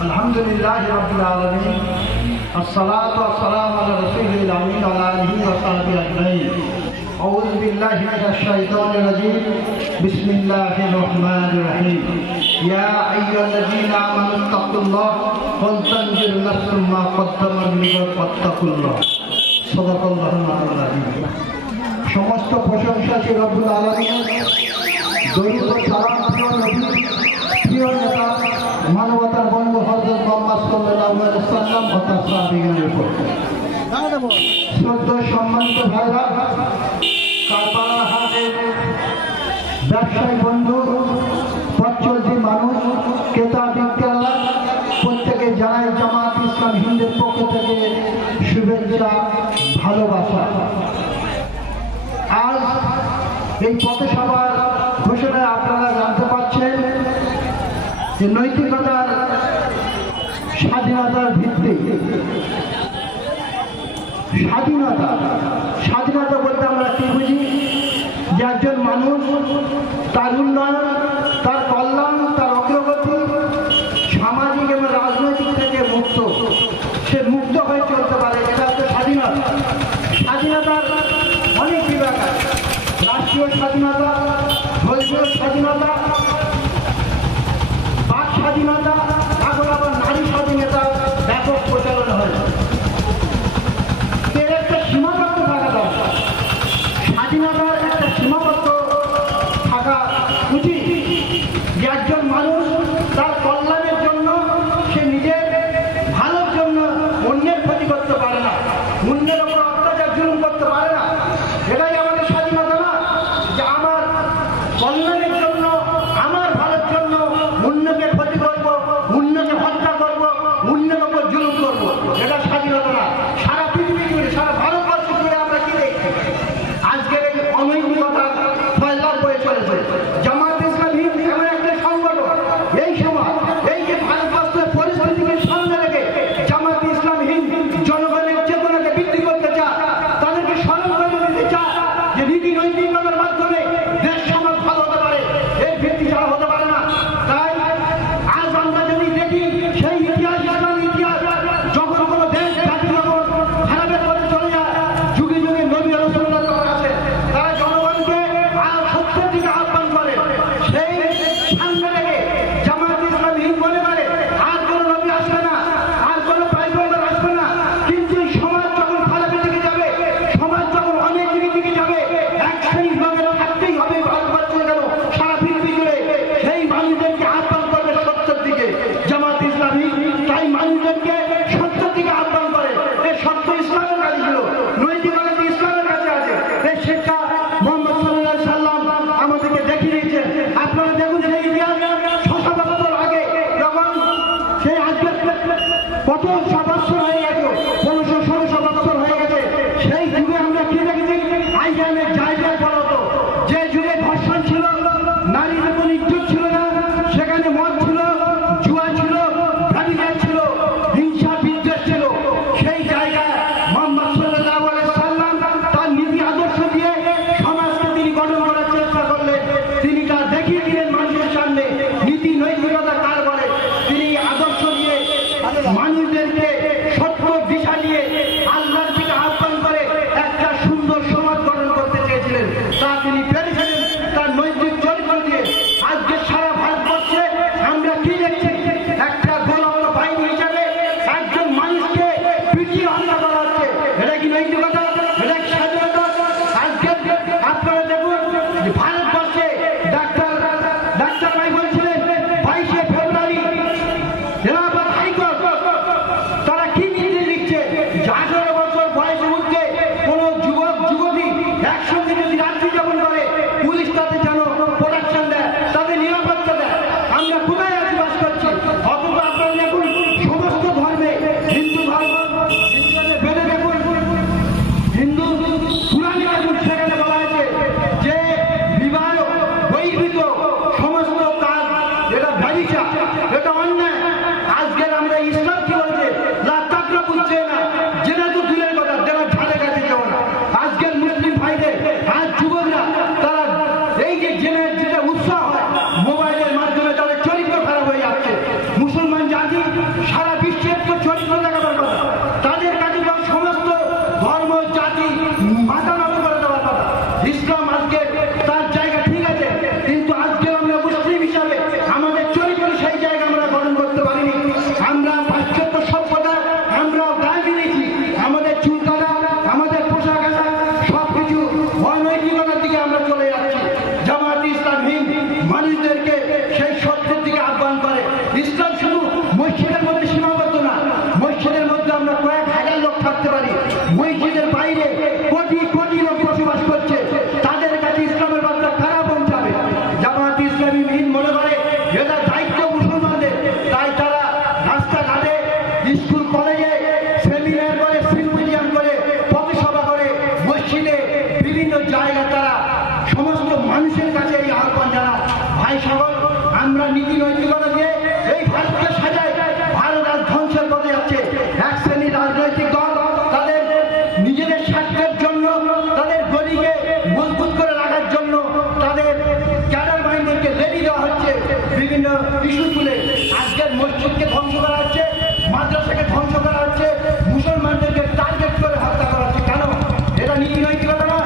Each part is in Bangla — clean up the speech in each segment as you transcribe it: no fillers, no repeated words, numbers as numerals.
আলহামদুলিল্লাহি রাব্বিল আলামিন আসসালাতু ওয়াসসালামু আলা রাসূলিল আমিন ওয়া আলা আলিহি ওয়া সাহবিহি আজমাইন আউযু বিল্লাহি মিনাশ শাইতানির রাজীম বিসমিল্লাহির রহমানির রহিম ইয়া আইয়ুহাল্লাযীনা আমানু তাকুল্লাহ ওয়া তানজির নাফসুম মা কদ্দামাত লিগাদ ওয়াত্তাকুল্লাহ সাদাকাল্লাহুল আযীম। সমস্ত প্রশংসা শ্রী রব্বুল আলামিনের, দরুদ ও সালাম প্রিয় নেতা মানবতার বন্ধু হযরত মুহাম্মদ সাল্লাল্লাহু আলাইহি ওয়াসাল্লাম ও তার সাহাবীদের উপর। শ্রদ্ধেয় সম্মানিত ভাইরা, কারবালার হাটে ব্যবসায়ী বন্ধু, পথচলতি মানুষ, ক্রেতা বিক্রেতা প্রত্যেকে জানাই জামাত ইসলাম হিন্দের পক্ষ থেকে শুভেচ্ছা, ভালোবাসা। আজ এই পথসভার ঘোষণায় আপনারা জানতে পারছেন যে নৈতিকতার, স্বাধীনতার ভিত্তি। স্বাধীনতা বলতে আমরা কি বুঝি? যে একজন মানুষ তার উন্নয়ন, তার কল্যাণ, তার অগ্রগতি সামাজিক এবং রাজনৈতিক থেকে মুক্ত, সে মুক্ত হয়ে চলতে পারে, এটা হচ্ছে স্বাধীনতা। স্বাধীনতার অনেক বিভাগ আছে: রাষ্ট্রীয় স্বাধীনতা, ধর্মীয় স্বাধীনতা, বাক স্বাধীনতা, এখন আবার নারী স্বাধীনতা ব্যাপক প্রচলন হয়েছে। এর একটা সীমাবদ্ধ থাকা দরকার। স্বাধীনতার একটা সীমাবদ্ধ থাকা উচিত, যে একজন মানুষ তার কল্যাণের জন্য, সে নিজের ভালোর জন্য অন্যের ক্ষতি করতে পারে না, অন্যের ওপর অত্যাচার জুলুম করতে পারে না। এটাই আমাদের স্বাধীনতা না, যে আমার কল্যাণের জন্য, আমার ভালোর জন্য অন্যকে ক্ষতি করব, অন্যকে হত্যা করব, অন্যের ওপর জুলুম করব। এটা স্বাধীনতা না। সারা পৃথিবী জুড়ে, সারা ভারতবর্ষ জুড়ে আমরা কি দেখছি? আজকের এই অনৈতিকতা ফয়লার বয়ে চলেছে। জামাত ইসলাম হিন্দ এমন একটা সংগঠন, এই সময় এই যে ভারতবর্ষের পরিস্থিতিকে সামনে রেখে জামাত ইসলাম হিন্দ জনগণের চেতনাকে বৃদ্ধি করতে চায়, তাদেরকে স্মরণ করে দিতে চায় যে নীতি নৈতিকতার মাধ্যমে দেশ সমাজ ভালো হতে পারে, এর ভিত্তি ছাড়া হতে পারে না। তাই আজ আমরা যদি দেখি সেই ইতিহাস, ইসলামী ইতিহাস, যখন কোনো দেশ জাতি যখন খারাপের পথে চলে যায়, যুগে যুগে নবী রাসূলুল্লাহ আছে, তারা জনগণকে সত্যের দিকে আহ্বান করে। সেই সামনে রেখে জামাত ইসলাম হিন্দ মনে করে আর কোনো নবী আসবে না, আর কোনো পয়গম্বর আসবে না। কিন্তু এই সমাজ যখন খারাপের দিকে যাবে, সমাজ যখন অনেক দিকে যাবে, এক শ্রেণীর লোকের থাকতেই হবে ভারতবর্ষে, কেন সারা পৃথিবী জুড়ে, সেই মানুষদেরকে আহ্বান করবে সত্যের দিকে জামাত ইসলামী। তাই মানুষদেরকে সত্যের দিকে আহ্বান করে। এই সত্য ইসলামের কাছে ছিল, নৈতিকতা ইসলামের কাছে আছে। এই শিক্ষা মুহাম্মদ সাল্লাল্লাহু আলাইহি সাল্লাম আমাদেরকে দেখিয়ে দিয়েছেন। আপনারা দেখুন সেই ইতিহাস 600 বছর আগে, যখন সেই আজকে কত বছর হয়ে গেছে, 1500-1600 বছর হয়ে গেছে, সেই যুগে আমরা কি দেখেছি? আইজানের জায়গায় পড়া হতো। যে যুগে ধর্ষণ ছিল, নারীর কোনো ইজ্জত ছিল না, সেখানে মদ ছিল, জুয়া ছিল, ব্যভিচার ছিল, হিংসা বিদ্বেষ ছিল, সেই জায়গায় মুহাম্মদ সাল্লাল্লাহু আলাইহি সাল্লাম তার নীতি আদর্শ দিয়ে সমাজকে তিনি গঠন করার চেষ্টা করলেন। তিনি তা দেখিয়ে দিলেন মানুষের সামনে নীতি নৈতিকতা কার বলে। তিনি আদর্শ দিয়ে মানুষদেরকে সত্য দিশা দিয়ে আল্লাহর দিকে আহ্বান করে একটা সুন্দর সমাজ গঠন করতে চেয়েছিলেন। তা তিনি পেরেছিলেন তার নৈতিক চরিত্র দিয়ে। আজকে সারা ভারতবর্ষে আমরা কি দেখছি? একটা গোলাম বাহিনী হিসাবে একজন মানুষকে পিটিয়ে হত্যা করা হচ্ছে। এটা কি নৈতিকতা? এটা কি স্বাধীনতা? আজকে আপনারা দেখুন যে ভারতবর্ষে ডাক্তার ভাই বলছিলেন 22শে ফেব্রুয়ারি এলাহাবাদ হাইকোর্ট ইসলাম শুধু মসজিদের মধ্যে সীমাবদ্ধ না, মসজিদের মধ্যে আমরা কয়েক হাজার লোক থাকতে পারি, মসজিদের বাইরে কোটি কোটি লোক বসবাস করছে, তাদের কাছে ইসলামের বার্তা কারা পৌঁছাবে? জামাত ইসলামী মিহিন মনে করে এটা দায়িত্ব মুসলমানদের, তাই তারা রাস্তাঘাটে, স্কুল কলেজে সেমিনার করে, সিম্পোজিয়াম করে, পথসভা করে, মসজিদে বিভিন্ন জায়গায় তারা সমস্ত মানুষের কাছে এই আহ্বান জানায়, ভাই সকল আমরা নীতি নৈতিকতা দিয়ে এই ভারতকে সাজাই, ভারত আজ ধ্বংসের পথে যাচ্ছে। এক শ্রেণীর রাজনৈতিক দল তাদের নিজেদের স্বার্থের জন্য, তাদের গলিকে মজবুত করে রাখার জন্য তাদের ক্যাডার বাহিনীকে রেডি দেওয়া হচ্ছে বিভিন্ন ইস্যু তুলে। আজকের মসজিদকে ধ্বংস করা হচ্ছে, মাদ্রাসাকে ধ্বংস করা হচ্ছে, মুসলমানদেরকে টার্গেট করে হত্যা করা হচ্ছে। কেন? এটা নীতি নৈতিকতা না?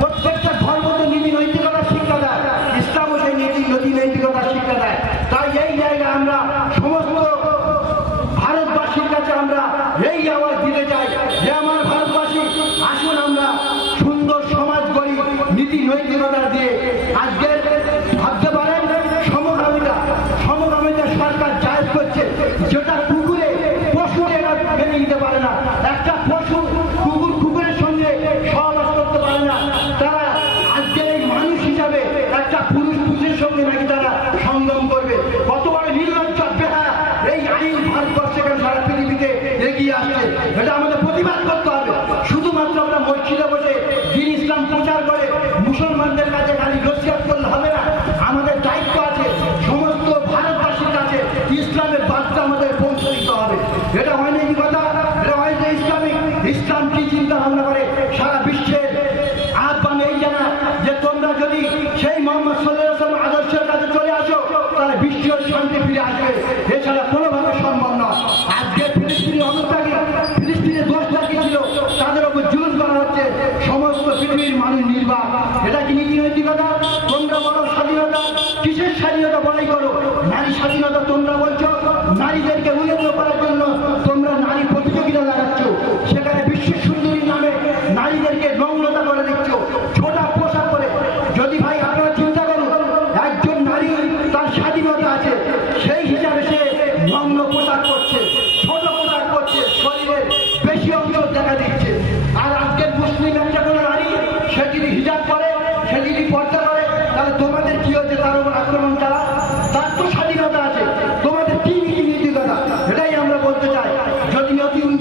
প্রত্যেকটা ধর্ম তো নীতি নৈতিকতার শিক্ষা দেয়, ইসলামও সেই নীতি নৈতিকতার শিক্ষা দেয়। তাই এই জায়গায় আমরা সমস্ত ভারতবাসীর কাছে আমরা এই আওয়াজ দিতে চাই যে আমার ভারতবাসী, আসুন আমরা সুন্দর সমাজ গড়ি নীতি নৈতিকতা দিয়ে। আজকে ভাবতে পারেন সমকামিতা সরকার জায়েজ করছে, যেটা কুকুরে পশু এরা মেনে নিতে পারে না। একটা পশু কুকুরের সঙ্গে সহবাস করতে পারে না, তারা আজকে এই মানুষ হিসাবে একটা পুরুষের সঙ্গে নাকি তারা সঙ্গম করবে। কত বড় নির্লজ্জ বেহায়া এই আইন ভারতবর্ষে সারা পৃথিবীতে এগিয়ে আসছে, এটা আমাদের প্রতিবাদ করতে হবে। শুধুমাত্র আমরা মসজিদে বসে দিন ইসলাম প্রচার করে মুসলমানদের কাছে খালি নসিহত করলে হবে না, আমাদের দায়িত্ব আছে সমস্ত ভারতবাসীর কাছে ইসলামের বার্তা আমাদের পৌঁছে দিতে হবে। এটা হয় না কথা, এটা হয় যে ইসলাম কি চিন্তা ভাবনা করে সারা বিশ্বের আহ্বান এই জানা যে তোমরা যদি সেই মোহাম্মদ সাল্লাল্লাহু আলাইহি ওয়াসাল্লাম আদর্শের কাছে চলে আসো তাহলে বিশ্বের শান্তি ফিরে আসবে, এছাড়া কোনোভাবে সম্ভব নয়। আজকে ফিলিস্তিনের অবস্থা কি? ফিলিস্তিনের দোষটা কি ছিল? তাদের উপর জুলুম করা হচ্ছে, সমস্ত পৃথিবীর মানুষ নির্বাক। এটা কি নীতি নৈতিকতা? তোমরা বলো স্বাধীনতা, কিসের স্বাধীনতা বলাই করো? নারী স্বাধীনতা তোমরা বলছো, নারীদেরকে উন্নত করার জন্য তোমরা নারী প্রতিযোগিতা লাগাচ্ছ, সেখানে বিশ্ব সুন্দরীর নামে নারীদেরকে নগ্নতা করে দিচ্ছ ছোটা পোশাক করে। যদি ভাই আপনারা চিন্তা করুন, একজন নারী তার স্বাধীনতা আছে, সেই হিসাবে সে নগ্ন পোশাক করছে, ছোট পোশাক করছে, শরীরের বেশি অংশ দেখা দিচ্ছে। আর আজকের মুসলিম একটা কোনো নারী সে যদি হিজাব করে, সে যদি পর্দা করে, তাহলে তোমাদের কি হচ্ছে? তার উপর আক্রমণ চালা, তার তো স্বাধীনতা আছে, তোমাদের কি নীতি নৈতিকতা? এটাই আমরা বলতে চাই। যদি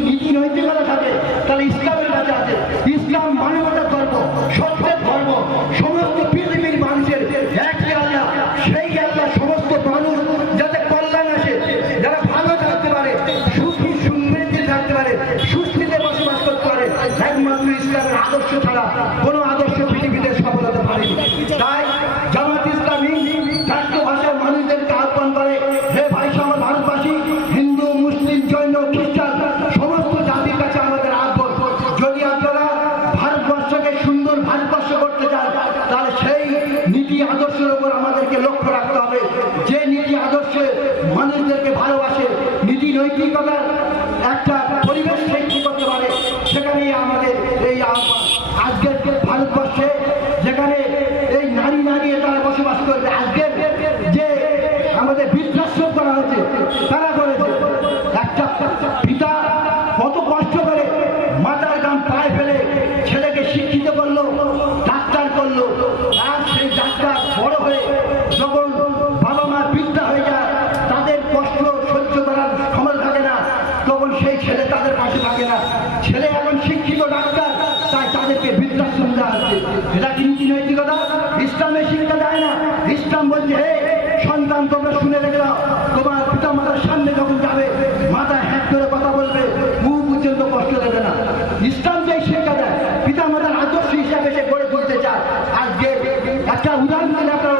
নীতি নৈতিকতা থাকে তাহলে ইসলামের কাছে আছে। ইসলাম মানবতার ধর্ম, সত্যের ধর্ম, সমস্ত পৃথিবীর মানুষের একই আল্লাহ, সেই আল্লাহ সমস্ত মানুষ যাতে কল্যাণ আসে, যারা ভালো থাকতে পারে, সুখী সমৃদ্ধি থাকতে পারে, সুস্থিতে বসবাস করতে পারে, একমাত্র ইসলামের আদর্শ ছাড়া কোনো আদর্শ পৃথিবীতে সফল হতে পারেনি। তাই জামাত ইসলামী চারটি ভাষার মানুষদেরকে আহ্বান করে, হে ভাই আমার ভারতবাসী, হিন্দু, মুসলিম, জৈন, খ্রিস্টান সমস্ত জাতির কাছে আমাদের আহ্বান, যদি আপনারা ভারতবর্ষকে সুন্দর ভারতবর্ষ করতে চান তাহলে সেই নীতি আদর্শের উপর আমাদেরকে লক্ষ্য রাখতে হবে, যে নীতি আদর্শে মানুষদেরকে ভালোবাসে, নীতি নৈতিকতার একটা পরিবেশ সৃষ্টি করতে পারে, সেখানেই আমাদের এই আহ্বান। আজকের ভারতবর্ষে যেখানে এই নারী তারা বসবাস করবে, আজকের যে আমাদের বৃদ্ধাশ্রম করা হয়েছে তারা করেছে। একটা পিতা কত কষ্ট করে মাথার গাম পায়ে ফেলে ছেলেকে শিক্ষিত করলো, ডাক্তার করলো, আর সেই ডাক্তার বড় হয়ে যখন বাবা মা বৃদ্ধা হয়ে যায়, তাদের কষ্ট সহ্য করার ক্ষমতা থাকে না, তখন সেই ছেলে তাদের পাশে থাকে না। ছেলে এখন শিক্ষিত ডাক্তার, তাই তাদেরকে বৃদ্ধাশ্রম দেওয়া হচ্ছে। এটা কি নীতি নৈতিকতা? ইসলামের শিক্ষা দেয় না। ইসলাম বলছে, হে সন্তান তোমরা শুনে রেখে দাও, তোমার পিতা মাতার সামনে যখন যাবে মাথায় হ্যাক করে কথা বলবে, মুখ পর্যন্ত কষ্ট দেবে না। ইসলাম যেই শিক্ষা দেয়, পিতা মাতার আদর্শ হিসাবে সে গড়ে তুলতে চায়। আজকে একটা উদাহরণ দিলে আপনারা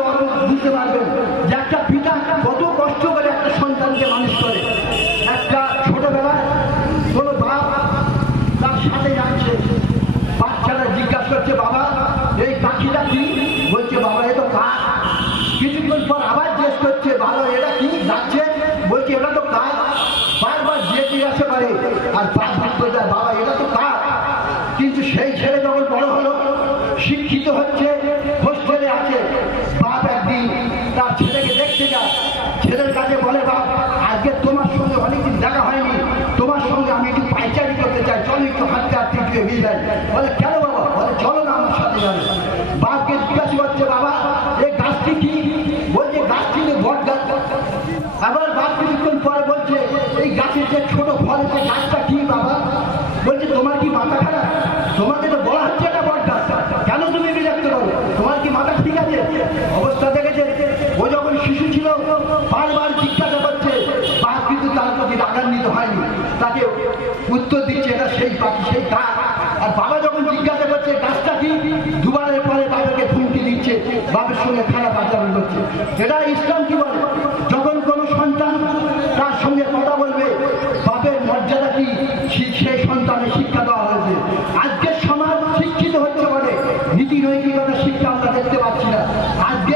বুঝতে পারবেন যে একটা পিতা কত কষ্ট করে একটা সন্তানকে মানুষ করে। একটা ছোটবেলায় কোনো বাপ তার সাথে যাচ্ছে, বাচ্চারা জিজ্ঞাসা করছে, বাবা এই পাখিটা কি? বলছে, বাবা এ তো কাক। কিছুক্ষণ পর আবার জিজ্ঞেস করছে, বাবা এটা কি যাচ্ছে? বলছে, এটা তো কাক। বারবার যে জিজ্ঞাসা করে আর বাপ ভাবতে যায়, বাবা এটা তো কাক। কিন্তু সেই ছেলে যখন বড় হলো, শিক্ষিত হচ্ছে, হোস্টেলে আছে, বাপ একদিন তার ছেলেকে দেখতে যায়, ছেলের কাছে বলে, বাপ একটু এগিয়ে যায়। বলে কেন বাবা? বলে চলো না আমার সাথে যাবে। বাপকে জিজ্ঞাসা করছে বাবা এই গাছটি কি? বলছে গাছটি বট গাছ। আবার বাপ কিছুক্ষণ পরে বলছে এই গাছের যে ছোট ফল সে গাছটা কি বাবা? বলছে তোমার কি মাথা খারাপ? তোমাকে তো বলা হচ্ছে এটা বট গাছ, কেন তুমি বিরক্ত করো? তোমার কি মাথা ঠিক আছে? অবস্থা দেখেছে ও যখন শিশু ছিল বারবার জিজ্ঞাসা করছে, বাপ কিন্তু তার প্রতি রাগান্বিত হয়নি, তাকে উত্তর দিচ্ছে এটা সেই পাখি সেই গাছ। আর বাবা যখন জিজ্ঞাসা করছে গাছটা কি, দুবারের পরে বাবাকে হুমকি দিচ্ছে, বাবার সঙ্গে খারাপ আচরণ করছে। এটা ইসলাম কি বলে? যখন কোনো সন্তান তার সঙ্গে কথা বলবে বাপের মর্যাদা কি সেই সন্তানের শিক্ষা দেওয়া হয়েছে। আজকের সমাজ শিক্ষিত হচ্ছে বলে নীতি নৈতিকতা শিক্ষা আমরা দেখতে পাচ্ছি না। আজকে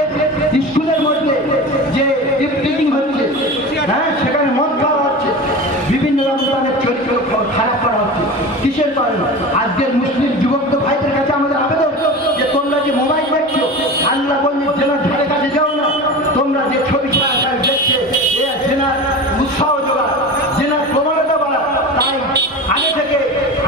স্কুলের মধ্যে যে ইফটিজিং হচ্ছে, হ্যাঁ সেখানে মদ খাওয়া হচ্ছে, বিভিন্ন রকমের চরিত্র খারাপ করা হচ্ছে। কিসের কারণে? আজকের মুসলিম যুবক ভাইদের কাছে আমাদের আবেদন যে তোমরা যে মোবাইল দেখছো, আল্লাহ বললে জেনার ধারে কাছে যাও না। তোমরা যে ছবি ছাড়া দেখছে এ জেনার উৎসাহ যোগা, জেনার প্রবণতা বাড়া। তাই আগে থেকে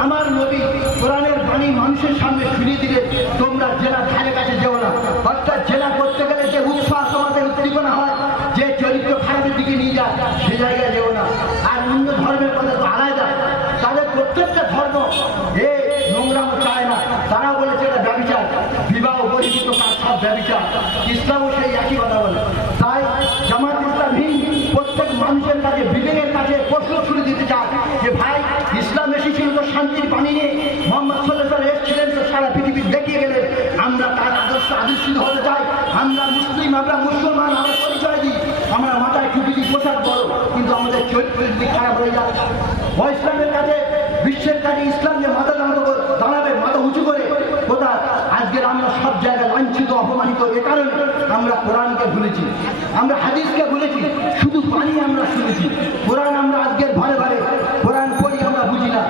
আমার নবী কোরআনের বাণী মানুষের সামনে শুনিয়ে দিলে তোমরা জেনার ধারে কাছে যেও না। অর্থাৎ জেনা করতে গেলে যে উৎসাহ তোমাদের উদ্দীপনা হয়, যে চরিত্র খারাপের দিকে নিয়ে যায় সে জায়গায় যেও না। আর অন্য ধর্মের কথা তো আলাদা, তাদের প্রত্যেকটা ধর্ম এ নোংরাম চায় না। তারাও বলেছে এটা ব্যবিচার, বিবাহ বহির্ভূত কাজ সব ব্যবিচার। ইসলামও সেই একই কথা বলে। তাই জামাত ইসলামী প্রত্যেক মানুষের কাছে বিবেকের কাছে প্রশ্ন ছুড়ে দিতে চায় যে ভাই ইসলাম এসেছিল তো শান্তির বাণী নিয়ে, মোহাম্মদ সাল্লাল্লাহু আলাইহি ওয়াসাল্লাম এসেছিলেন তো সারা পৃথিবী দেখিয়ে গেলেন। আমরা তার আদর্শ আদর্শিত হতে চাই। আমরা মুসলিম, আমরা মুসলমান, আমরা পরিচয় দিই, আমরা মাথায় টুপি দিই, পোশাক বড়, কিন্তু আমাদের চরিত্রের দিক খারাপ হয়ে যায়। ইসলামের কাছে বিশ্বের কাছে ইসলাম যে মাথা দাঁড়াবে মাথা উঁচু করে কোথায়? আজকের আমরা সব জায়গায় লাঞ্ছিত অপমানিত। এ কারণে আমরা কোরআনকে ভুলেছি, আমরা হাদিসকে ভুলেছি, শুধু পানি আমরা শুনেছি। কোরআন আমরা আজকের ঘরে ঘরে কোরআন পড়ি, আমরা বুঝি না।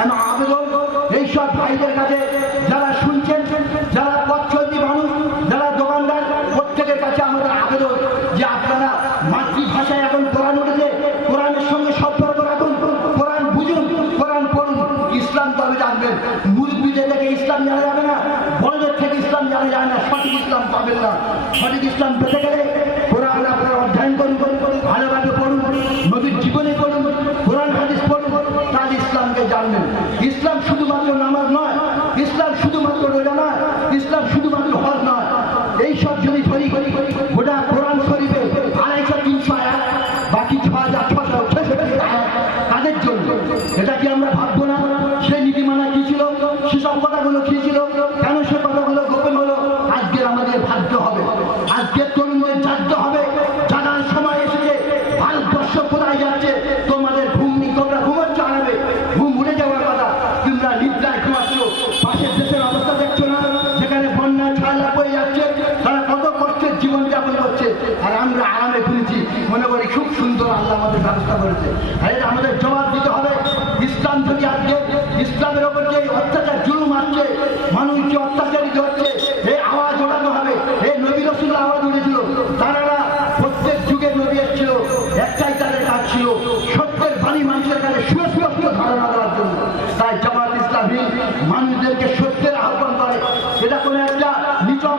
আমার আবেদন এইসব ভাইদের কাছে, যারা শুনছেন, যারা পথচলতি মানুষ, যারা দোকানদার, প্রত্যেকের কাছে আমাদের আবেদন যে আপনারা মাতৃভাষায় এখন কোরআন উঠেছে, কোরআনের সঙ্গে সম্পর্ক রাখুন, কোরআন বুঝুন, কোরআন পড়ুন। ইসলাম তবে জানবেন। মুরব্বীদের থেকে ইসলাম জানা যাবে না, বড়দের থেকে ইসলাম জানা যায় না, সঠিক ইসলাম পাবেন না। সঠিক ইসলাম পেতে গেলে কোরআন আপনারা অধ্যয়ন করুন, ভালোভাবে পড়ুন, নবীর জীবনে পড়ুন, কোরআন হাদিস পড়ুন, তাহলে ইসলামকে জানবেন। ইসলাম শুধুমাত্র নামাজ নয়, ইসলাম শুধুমাত্র রোজা নয়, ইসলাম শুধুমাত্র হজ নয়। এইসব যদি ধরি গোটা কোরআন শরীফে 250-300 আয়াত, বাকি 6666 আয়াত তাদের জন্য। এটা কি আমরা ভাববো না? সেই নীতিমালা কি ছিল, সেসব কথাগুলো কি ছিল, কেন সে কথাগুলো গোপন হলো? আজকের আমাদের ভাবতে হবে, আজকের তরুণদের জানতে হবে। জানার সময় এসেছে। ভারতবর্ষ কোথায় যাচ্ছে? তোমাদের ঘুম নেই, তোমরা ঘুমোচ্ছ, আরামে ঘুম উড়ে যাওয়ার কথা, তোমরা নিদ্রায় ঘুমাচ্ছ। পাশের দেশের অবস্থা দেখছো না, যেখানে বন্যা ছাড়া বয়ে যাচ্ছে, তারা কত কষ্টের জীবনযাপন করছে, আর আমরা আরামে ঘুরছি, মনে করি খুব সুন্দর আল্লাহ আমাদের ব্যবস্থা করেছে। আর এটা আমাদের জবাব দিতে হবে। ইসলাম যদি আজকে ইসলামের ওপর যে অত্যাচার জুলুম আসছে, মানুষ যে অত্যাচারিত হচ্ছে, এই আওয়াজ ওঠাতে হবে। এই নবী রাসূল আওয়াজ উঠেছিল, তারা প্রত্যেক যুগে নবী এসেছিল, একটাই তাদের কাজ ছিল সত্যের বাণী মানুষের কাছে সুস্পষ্ট ধারণা দেওয়ার জন্য। তাই জামাত ইসলামী মানুষদেরকে সত্যের আহ্বান করে। এটা কোনো একটা নিচক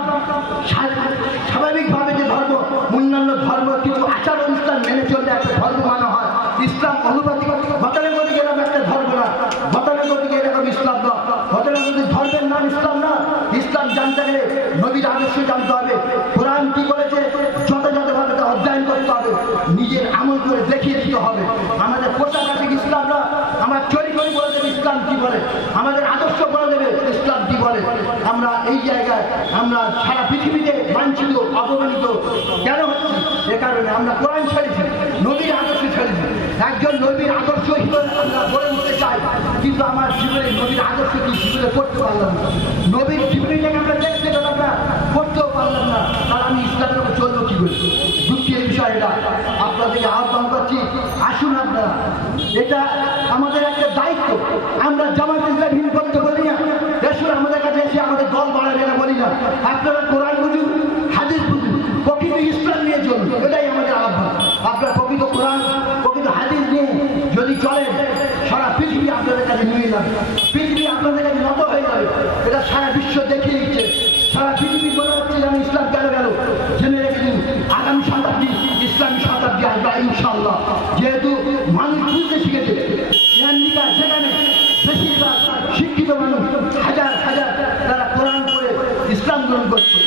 স্বাভাবিকভাবে যে ধর্ম, অন্যান্য ধর্ম কিছু আচার অনুষ্ঠান মেনে চললে একটা ধর্ম মানা হয়। ইসলাম অনুপাতিক গতানুগতিক এরকম একটা ধর্ম না, গতানুগতিক এরকম ইসলাম না। গতানুগতিক ধর্মের নাম ইসলাম না। ইসলাম জানতে গেলে নবীর আদর্শ জানতে হবে, কোরআন কি বলেছে যথাযথভাবে তা অধ্যয়ন করতে হবে, নিজের আমল করে দেখিয়ে দিতে হবে। আমাদের পোশাক আছে ইসলাম না, আমার চরিত্র বলে দেবে ইসলাম কি বলে, আমাদের আদর্শ বলে দেবে ইসলাম কি বলে। আমরা এই জায়গায় আমরা সারা পৃথিবীতে লাঞ্ছিত অপমানিত কেন হচ্ছি? এ কারণে আমরা কোরআন ছেড়েছি, নবীর আদর্শ ছেড়েছি। একজন নবীর আদর্শ হিসেবে আমরা গড়ে উঠতে চাই, কিন্তু আমার জীবনে নবীর আদর্শ কি জীবনে করতে পারলাম না। নবীর জীবনীটাকে আমরা দেখতে পেলাম না, করতেও পারলাম না, আর আমি ইসলামের উপর চলবো কি করে? দুঃখের বিষয় এটা। আপনাদেরকে আহ্বান করছি, আসুন আপনারা, এটা আমাদের একটা দায়িত্ব। আমরা জামাত ইসলামী করতে বলি না, আসুন আমাদের কাছে এসে আমাদের দল বাড়াবে না বলি না। আপনারা কোরআন বুঝুন, হাদিস বুঝুন, প্রকৃত ইসলাম নিয়ে চলুন, এটাই আমাদের আহ্বান। আপনারা প্রকৃত কোরআন, প্রকৃত হাদিস নিয়ে যদি চলেন, সারা পৃথিবী আপনাদের কাছে নেমে যাবে, পৃথিবী আপনাদের কাছে নত হয়ে যাবে। এটা সারা বিশ্ব দেখিয়ে দিচ্ছে, সারা পৃথিবী বলে হচ্ছে যেন ইসলাম কেন গেল। জেনে রেখে দিন, আগামী শতাব্দী ইসলামী শতাব্দী আসবে ইনশাআল্লাহ। যেহেতু মানুষ বুঝতে শিখেছে, আমেরিকা যেখানে বেশিরভাগ শিক্ষিত মানুষ হাজার হাজার তারা কোরআন করে ইসলাম গ্রহণ করছে,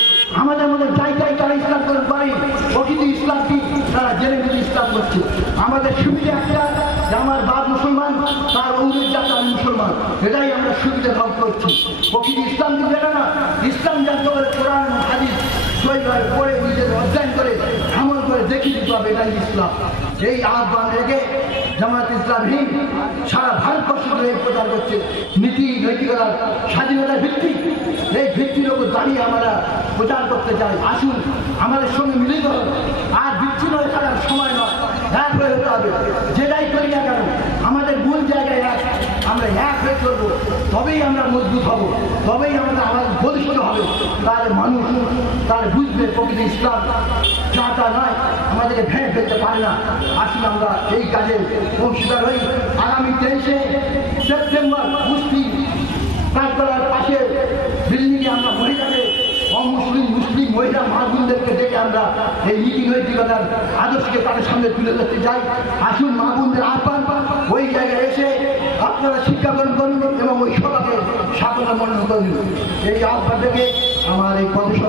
আমাদের মধ্যে যাই যাই তারা ইসলাম গ্রহণ করে প্রকৃতি ইসলাম কি তারা জেনে বুঝে ইসলাম করছে। আমাদের সুবিধা একটা যে আমার বাপ মুসলমান, তার অঙ্গের যাত্রা আমি মুসলমান, এটাই আমরা সুবিধা ভোগ করছি। প্রকৃতি ইসলাম কি জানে না, ইসলাম জানতে পারে কোরআন হাদিস সহিভাবে পড়ে নিজের অধ্যয়ন করে আমল করে দেখিয়ে দিতে হবে, এটাই ইসলাম। এই আহ্বান রেখে জামাত ইসলামহীন সারা ভারতবর্ষ জুড়ে প্রচার করছে নীতি নৈতিকতার স্বাধীনতার ভিত্তি। এই ভিত্তির ওপর দাঁড়িয়ে আমরা প্রচার করতে চাই। আসুন আমাদের সঙ্গে মিলিত হবে, আর বিচ্ছিন্ন হয়ে থাকার সময় নয়, এক হয়ে হতে হবে। যেটাই করি না কেন আমাদের মূল জায়গায় এক, আমরা এক হয়ে চলবো, তবেই আমরা মজবুত হব, তবেই আমাদের বলিষ্ঠ হবে। তাহলে মানুষ তাহলে বুঝবে প্রকৃতি ইসলাম যা তা নয়, আমাদেরকে ভেঙে ফেলতে পারে না। আসুন আমরা এই কাজে অংশীদার হই। আগামী 23শে সেপ্টেম্বর মুসলিম কাজকলার পাশে বিল্ডিংয়ে আমরা মহিলাদের অমুসলিম মুসলিম মহিলা মা-বোনদেরকে ডেকে আমরা এই নীতি নৈতিকতার আদর্শকে তাদের সামনে তুলে ধরতে চাই। আসুন মা-বোনদের আহ্বান, ওই জায়গায় এসে আপনারা শিক্ষা গ্রহণ করুন এবং ওই সভাকে সাফল্য মণ্ডন করুন। এই আহ্বান থেকে আমার এই কথা